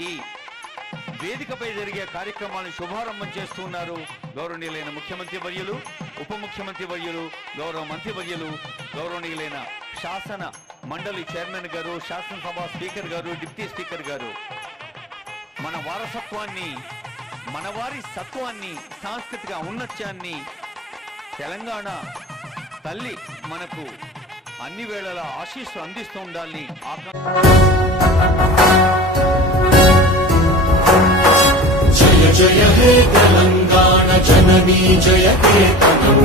ఈ వేదికపై జరిగే కార్యక్రమాలను శుభారంభం చేస్తున్నారు గౌరవనీయులైన ముఖ్యమంత్రి వర్యులు, ఉప ముఖ్యమంత్రి వర్యులు, గౌరవ మంత్రి వర్యులు, గౌరవనీయులైన శాసన మండలి చైర్మన్ గారు, శాసనసభ స్పీకర్ గారు, డిప్యూటీ స్పీకర్ గారు. మన వారసత్వాన్ని, మన వారి సత్వాన్ని, సాంస్కృతిక ఔన్నత్యాన్ని తెలంగాణ తల్లి మనకు అన్ని వేళలా ఆశీస్సు అందిస్తూ ఉండాలని జయ జయ హే తెలంగాణ జననీ జయ కేతనం,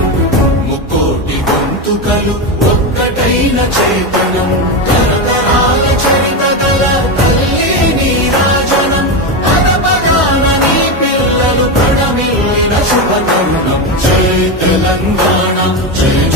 ముక్కోటి గొంతుకలు ఒక్కటైన చేతనం, తరతరాల చరిత గల తల్లి నీరాజనం, పదపదాన నీ పిల్లలు ప్రణమిల్లిన శుభతరుణం. జయ తెలంగాణ జయ